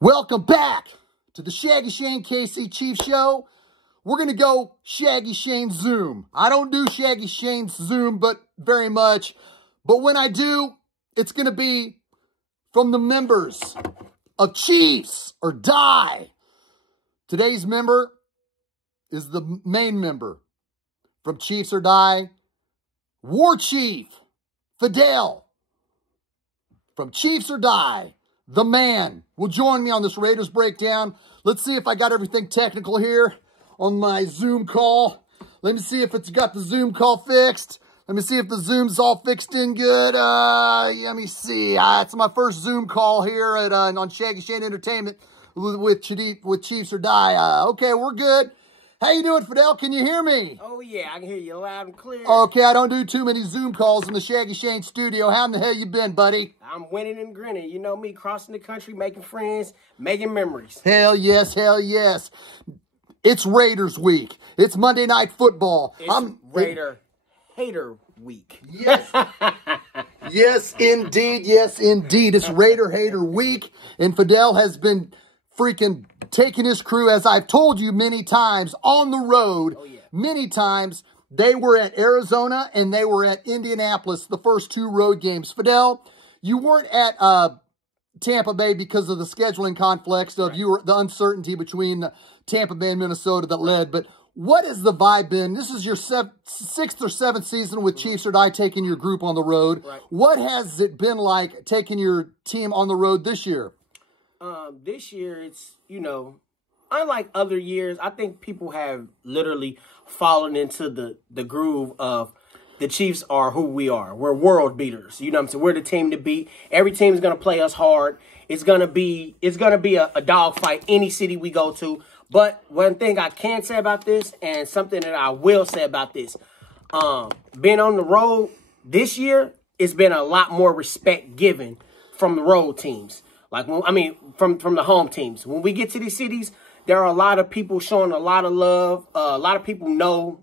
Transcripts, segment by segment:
Welcome back to the Shaggyshane KC Chief Show. We're going to go Shaggyshane Zoom. I don't do Shaggyshane Zoom but very much. But when I do, it's going to be from the members of Chiefs or Die. Today's member is the main member from Chiefs or Die, Warchief-Phi'del. From Chiefs or Die, the man will join me on this Raiders breakdown. Let's see if I got everything technical here on my Zoom call. Let me see if it's got the Zoom call fixed. Let me see if the Zoom's all fixed in good. Let me see. It's my first Zoom call here at on Shaggyshane Entertainment with Chiefs or Die. Okay, we're good. How you doing, Fidel? Can you hear me? Oh, yeah, I can hear you loud and clear. Okay, I don't do too many Zoom calls in the Shaggyshane studio. How in the hell you been, buddy? I'm winning and grinning. You know me, crossing the country, making friends, making memories. Hell yes, hell yes. It's Raiders week. It's Monday Night Football. It's Raider Hater Week. Yes. Yes, indeed. Yes, indeed. It's Raider Hater Week, and Fidel has been freaking taking his crew, as I've told you many times, on the road. Oh, yeah. Many times. They were at Arizona and they were at Indianapolis, the first two road games. Fidel, you weren't at Tampa Bay because of the scheduling conflicts of the uncertainty between Tampa Bay and Minnesota that led. But what has the vibe been? This is your sixth or seventh season with Chiefs or Die taking your group on the road. Right. What has it been like taking your team on the road this year? This year, it's, unlike other years, I think people have literally fallen into the groove of the Chiefs are who we are. We're world beaters. You know what I'm saying? We're the team to beat. Every team is going to play us hard. It's going to be a dogfight any city we go to. But one thing I can say about this, and something that I will say about this, being on the road this year, it's been a lot more respect given from the road teams. From the home teams. When we get to these cities, there are a lot of people showing a lot of love. A lot of people know,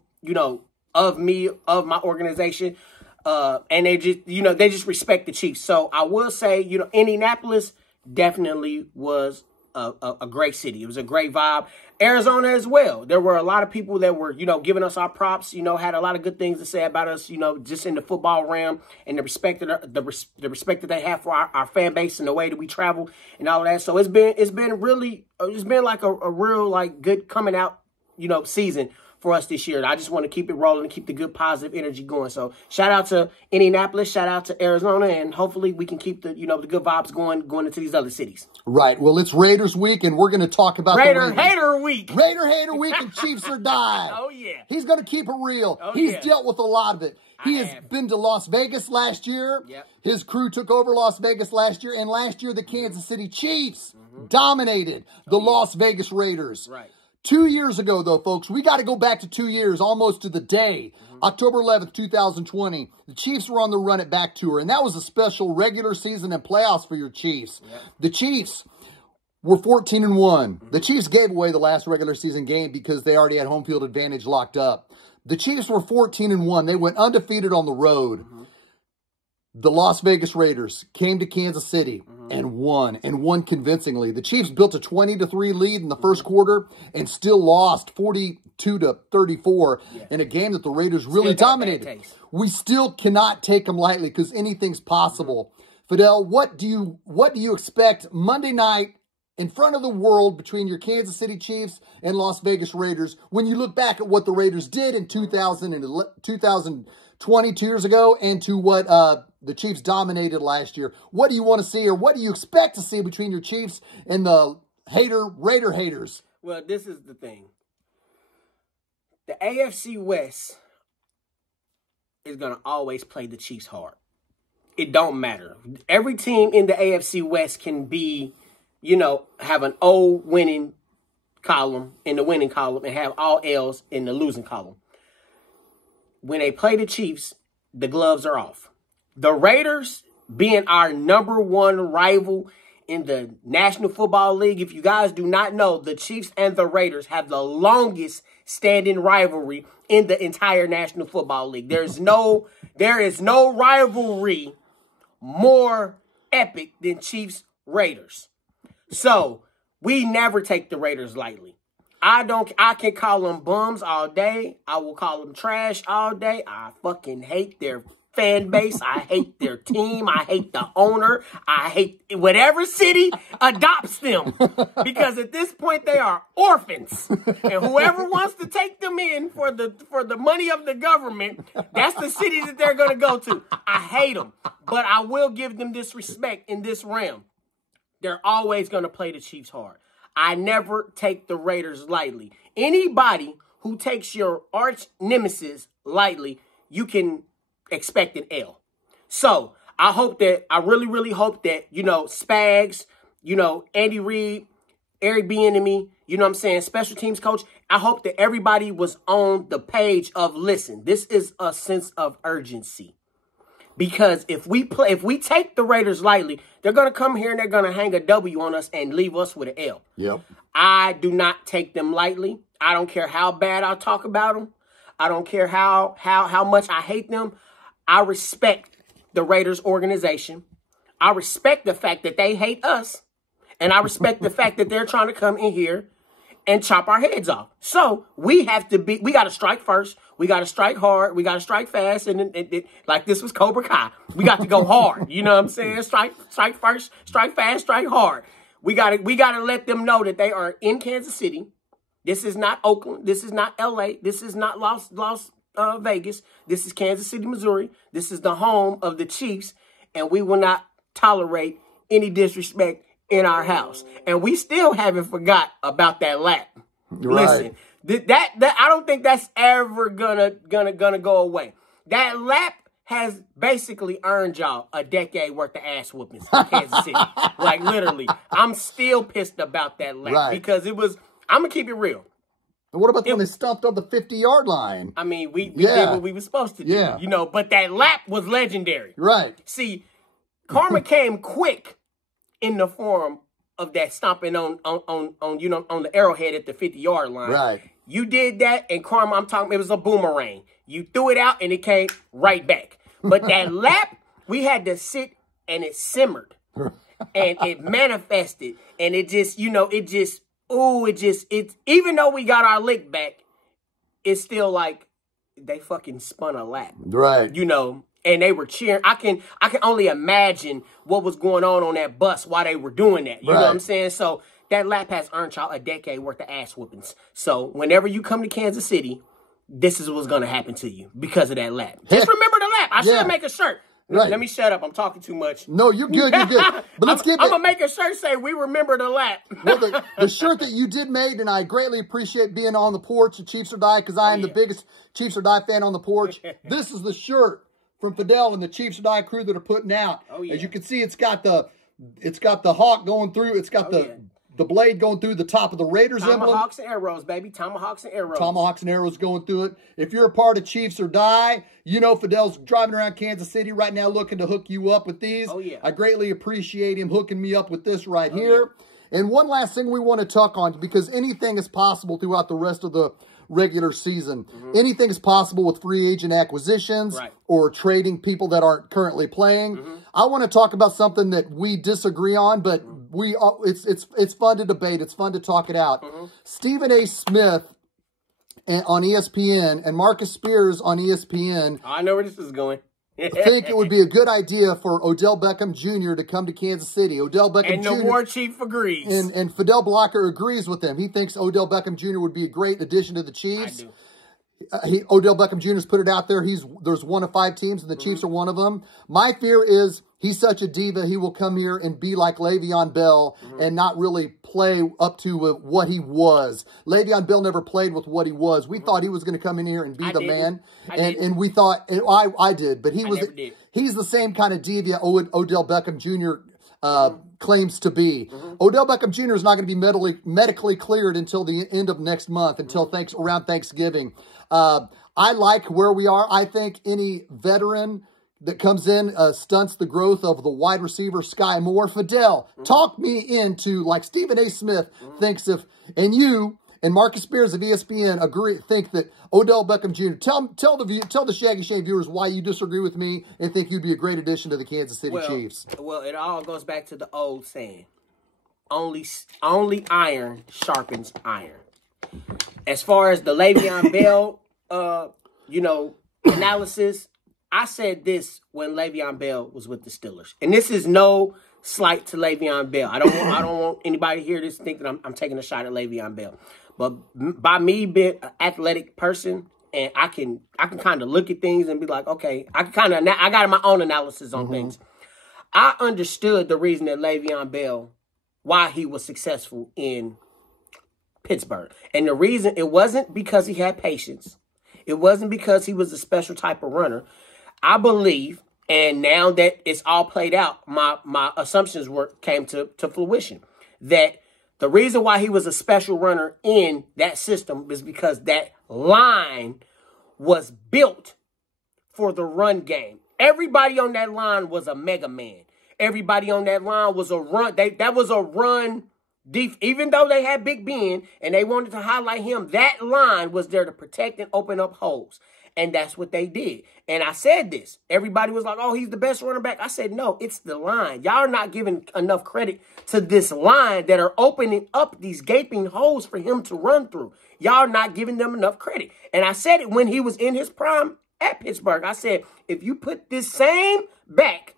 of me, of my organization. And they just respect the Chiefs. So I will say, Indianapolis definitely was a great city. It was a great vibe. Arizona as well. There were a lot of people that were, giving us our props, had a lot of good things to say about us, just in the football realm and the respect that they have for our fan base and the way that we travel and all of that. So it's been like a real like good coming out, season for us this year. I just want to keep it rolling and keep the good positive energy going. So shout out to Indianapolis, shout out to Arizona, and hopefully we can keep the the good vibes going into these other cities. Right. Well, it's Raiders week, and we're going to talk about Raider Hater Week. Raider Hater Week and Chiefs or Die. Oh yeah. He's going to keep it real. Oh, He's yeah. dealt with a lot of it. He has been to Las Vegas last year. Yep. His crew took over Las Vegas last year, and last year the Kansas City Chiefs dominated the Las Vegas Raiders. Right. 2 years ago, though, folks, we got to go back to 2 years, almost to the day, October 11th, 2020. The Chiefs were on the Run It Back tour, and that was a special regular season and playoffs for your Chiefs. Yep. The Chiefs were 14-1. The Chiefs gave away the last regular season game because they already had home field advantage locked up. The Chiefs were 14-1. They went undefeated on the road. The Las Vegas Raiders came to Kansas City and won convincingly. The Chiefs built a 20-3 lead in the first quarter and still lost 42-34 in a game that the Raiders really dominated. We still cannot take them lightly because anything's possible. Fidel, what do you expect Monday night in front of the world between your Kansas City Chiefs and Las Vegas Raiders when you look back at what the Raiders did in 2020, 2 years ago, and to what the Chiefs dominated last year? What do you want to see, or what do you expect to see between your Chiefs and the Raider haters? Well, this is the thing. The AFC West is going to always play the Chiefs hard. It don't matter. Every team in the AFC West can be, have an O winning column in the winning column and have all L's in the losing column. When they play the Chiefs, the gloves are off. The Raiders, being our #1 rival in the National Football League, if you guys do not know, the Chiefs and the Raiders have the longest standing rivalry in the entire National Football League. There is no rivalry more epic than Chiefs Raiders. So we never take the Raiders lightly. I can call them bums all day. I will call them trash all day. I fucking hate their fan base. I hate their team. I hate the owner. I hate whatever city adopts them. Because at this point, they are orphans. And whoever wants to take them in for the money of the government, that's the city that they're going to go to. I hate them. But I will give them this respect in this realm. They're always going to play the Chiefs hard. I never take the Raiders lightly. Anybody who takes your arch nemesis lightly, you can expect an L. So I really, really hope that, Spags, Andy Reid, Eric Bieniemy, you know what I'm saying, special teams coach, I hope that everybody was on the page of, listen, this is a sense of urgency. Because if we take the Raiders lightly, they're going to come here and they're going to hang a W on us and leave us with an L. Yep. I do not take them lightly. I don't care how bad I talk about them. I don't care how much I hate them. I respect the Raiders organization. I respect the fact that they hate us. And I respect the fact that they're trying to come in here and chop our heads off. So we got to strike first. We got to strike hard. We got to strike fast. And like this was Cobra Kai. We got to go hard. You know what I'm saying? Strike first, strike fast, strike hard. We got to let them know that they are in Kansas City. This is not Oakland. This is not LA. This is not Las Vegas. This is Kansas City, Missouri. This is the home of the Chiefs. And we will not tolerate any disrespect in our house. And we still haven't forgot about that lap. Right. Listen, that I don't think that's ever gonna go away. That lap has basically earned y'all a decade worth of ass whoopings in Kansas City. Like literally. I'm still pissed about that lap because it was, I'm gonna keep it real. And what about when they stomped on the 50-yard line? I mean, we did what we were supposed to do. Yeah. But that lap was legendary. Right. See, karma came quick in the form of that stomping on the arrowhead at the 50-yard line. Right. You did that, and karma, it was a boomerang. You threw it out, and it came right back. But that lap, we had to sit, and it simmered. And it manifested. And it just, even though we got our lick back, it's still like they fucking spun a lap. Right. And they were cheering. I can only imagine what was going on that bus while they were doing that. You know what I'm saying? So that lap has earned y'all a decade worth of ass whoopings. So whenever you come to Kansas City, this is what's going to happen to you because of that lap. Just remember the lap. I should make a shirt. Right. Let me shut up. I'm talking too much. No, you're good. You're good. But let's get. I'm gonna make a shirt say "We remember the lap." Well, the shirt that you did made, and I greatly appreciate being on the porch of Chiefs or Die because I am the biggest Chiefs or Die fan on the porch. This is the shirt from Phi'del and the Chiefs or Die crew that are putting out. Oh, yeah. As you can see, it's got the hawk going through. It's got the blade going through the top of the Raiders emblem. Tomahawks and arrows, baby. Tomahawks and arrows. Tomahawks and arrows going through it. If you're a part of Chiefs or Die, Phi'del's driving around Kansas City right now looking to hook you up with these. Oh, yeah. I greatly appreciate him hooking me up with this right here. Yeah. And one last thing we want to talk on, because anything is possible throughout the rest of the regular season. Anything is possible with free agent acquisitions or trading people that aren't currently playing. I want to talk about something that we disagree on, but it's fun to debate. It's fun to talk it out. Stephen A. Smith on ESPN and Marcus Spears on ESPN. I know where this is going. think it would be a good idea for Odell Beckham Jr. to come to Kansas City. Odell Beckham Jr. And the war chief agrees. And Fidel Blocker agrees with him. He thinks Odell Beckham Jr. would be a great addition to the Chiefs. I do. Odell Beckham Jr.'s put it out there. There's 1 of 5 teams, and the Chiefs are one of them. My fear is he's such a diva, he will come here and be like Le'Veon Bell and not really play up to what he was. Le'Veon Bell never played with what he was. We thought he was going to come in here and be the man. And we thought, I did, but he's the same kind of diva Odell Beckham Jr. Claims to be. Odell Beckham Jr. is not going to be medically cleared until the end of next month, until around Thanksgiving. I like where we are. I think any veteran that comes in stunts the growth of the wide receiver, Sky Moore. Fidel, talk me into, like Stephen A. Smith thinks and you and Marcus Spears of ESPN think that Odell Beckham Jr. Tell the Shaggyshane viewers why you disagree with me and think you'd be a great addition to the Kansas City Chiefs. Well, it all goes back to the old saying. only iron sharpens iron. As far as the Le'Veon Bell, analysis, I said this when Le'Veon Bell was with the Steelers, and this is no slight to Le'Veon Bell. I don't want anybody to hear this think that I'm taking a shot at Le'Veon Bell. But by me being an athletic person, and I can kind of look at things and be like, okay, I got my own analysis on things. I understood the reason that Le'Veon Bell, why he was successful in Pittsburgh. And the reason, it wasn't because he had patience. It wasn't because he was a special type of runner. I believe, and now that it's all played out, my assumptions came to fruition, that the reason why he was a special runner in that system is because that line was built for the run game. Everybody on that line was a mega man. Everybody on that line was a run. That was a run. Even though they had Big Ben and they wanted to highlight him, that line was there to protect and open up holes. And that's what they did. And I said this. Everybody was like, oh, he's the best running back. I said, no, it's the line. Y'all are not giving enough credit to this line that are opening up these gaping holes for him to run through. Y'all are not giving them enough credit. And I said it when he was in his prime at Pittsburgh. I said, if you put this same back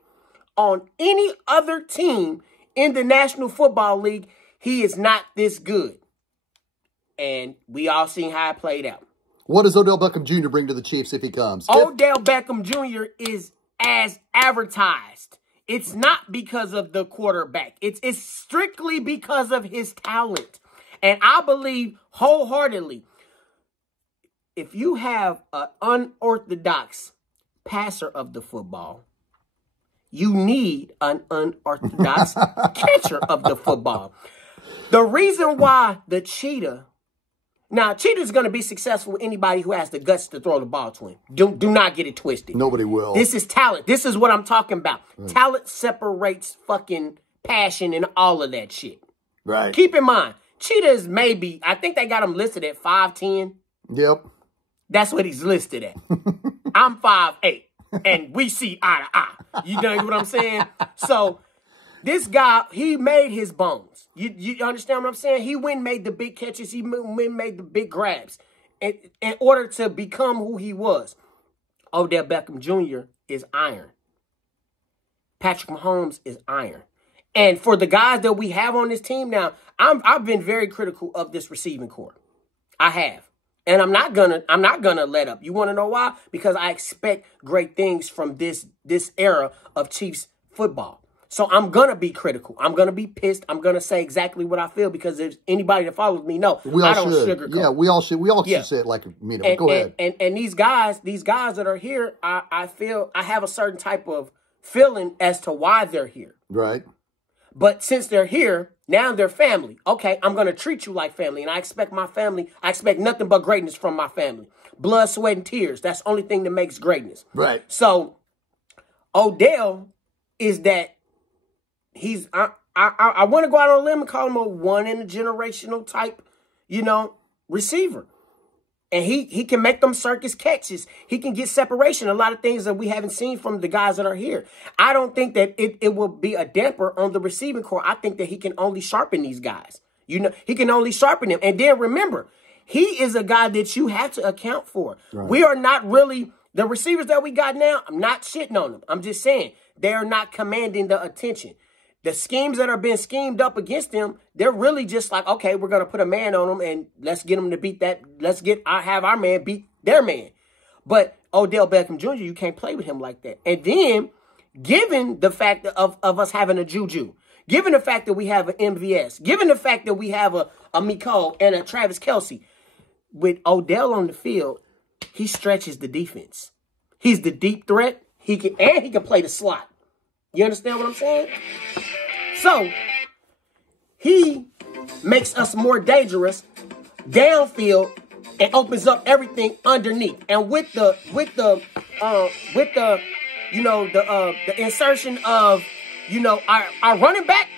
on any other team in the National Football League, he is not this good. And we all seen how it played out. What does Odell Beckham Jr. bring to the Chiefs if he comes? Odell Beckham Jr. is as advertised. It's not because of the quarterback. It's strictly because of his talent. And I believe wholeheartedly, if you have an unorthodox passer of the football, you need an unorthodox catcher of the football. The reason why the Cheetah... Now, Cheetah's going to be successful with anybody who has the guts to throw the ball to him. Do not get it twisted. Nobody will. This is talent. This is what I'm talking about. Right. Talent separates fucking passion and all of that shit. Right. Keep in mind, Cheetah is maybe, I think they got him listed at 5'10". Yep. That's what he's listed at. I'm 5'8", and we see eye to eye. You know what I'm saying? So, this guy, he made his bones. You understand what I'm saying? He went and made the big catches. He went and made the big grabs in order to become who he was. Odell Beckham Jr. is iron. Patrick Mahomes is iron. And for the guys that we have on this team now, I've been very critical of this receiving corps. I have. And I'm not gonna let up. You want to know why? Because I expect great things from this era of Chiefs football. So I'm going to be critical. I'm going to be pissed. I'm going to say exactly what I feel because if anybody that follows me know, I don't sugarcoat. Yeah, we all should. We all should say it like, go ahead. And these guys that are here, I feel I have a certain type of feeling as to why they're here. Right. But since they're here, now they're family. Okay, I'm going to treat you like family. And I expect nothing but greatness from my family. Blood, sweat, and tears. That's the only thing that makes greatness. Right. So Odell is that. I want to go out on a limb and call him a one-in-a-generational type, receiver. And he can make them circus catches. He can get separation. A lot of things that we haven't seen from the guys that are here. I don't think that it will be a damper on the receiving corps. I think that he can only sharpen these guys. He can only sharpen them. And then remember, he is a guy that you have to account for. Right. We are not really, the receivers that we got now, I'm not shitting on them. I'm just saying they are not commanding the attention. The schemes that are being schemed up against them, they're really just like, okay, we're going to put a man on them and let's get them to beat that. Have our man beat their man. But Odell Beckham Jr., you can't play with him like that. And then, given the fact of us having a Juju, given the fact that we have an MVS, given the fact that we have a Mecole and a Travis Kelce, with Odell on the field, he stretches the defense. He's the deep threat. He can play the slot. You understand what I'm saying? So, he makes us more dangerous downfield and opens up everything underneath. And with the insertion of, our running back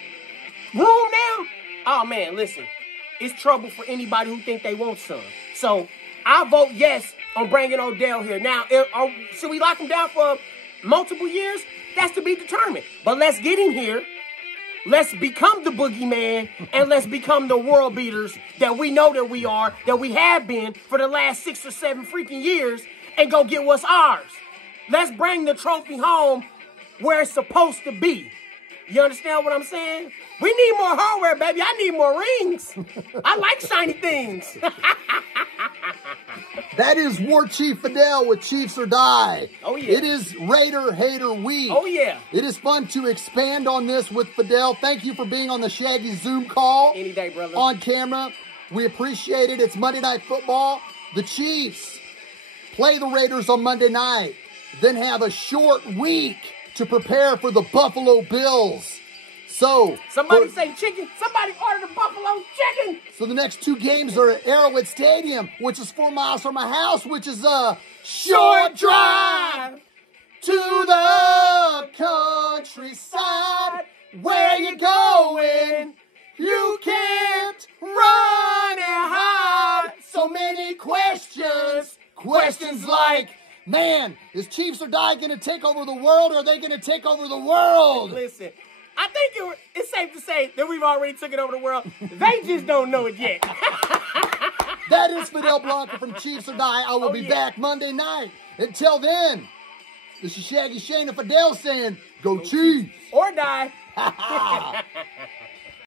room now, oh man, listen, it's trouble for anybody who think they want some. So, I vote yes on bringing Odell here. Now, should we lock him down for multiple years? That's to be determined. But let's get him here. let's become the boogeyman and let's become the world beaters that we know that we are, that we have been for the last 6 or 7 freaking years, and go get what's ours. Let's bring the trophy home where it's supposed to be. You understand what I'm saying? We need more hardware, baby. I need more rings. I like shiny things. That is Warchief-Phi'del with Chiefs or Die. Oh, yeah. It is Raider Hater Week. Oh, yeah. It is fun to expand on this with Phi'del. Thank you for being on the Shaggy Zoom call. Any day, brother. On camera. We appreciate it. It's Monday Night Football. The Chiefs play the Raiders on Monday night, then have a short week to prepare for the Buffalo Bills. So somebody say chicken. Somebody order the Buffalo chicken. So the next 2 games are at Arrowhead Stadium, which is 4 miles from my house, which is a short drive to the countryside. Where you going? You can't run and hide. So many questions. Questions like, man, is Chiefs or Die going to take over the world, or are they going to take over the world? Listen, I think it's safe to say that we've already took it over the world. They just don't know it yet. That is Phi'del Blanca from Chiefs or Die. I will be back Monday night. Until then, this is Shaggyshane and Phi'del saying, go Chiefs. Or die.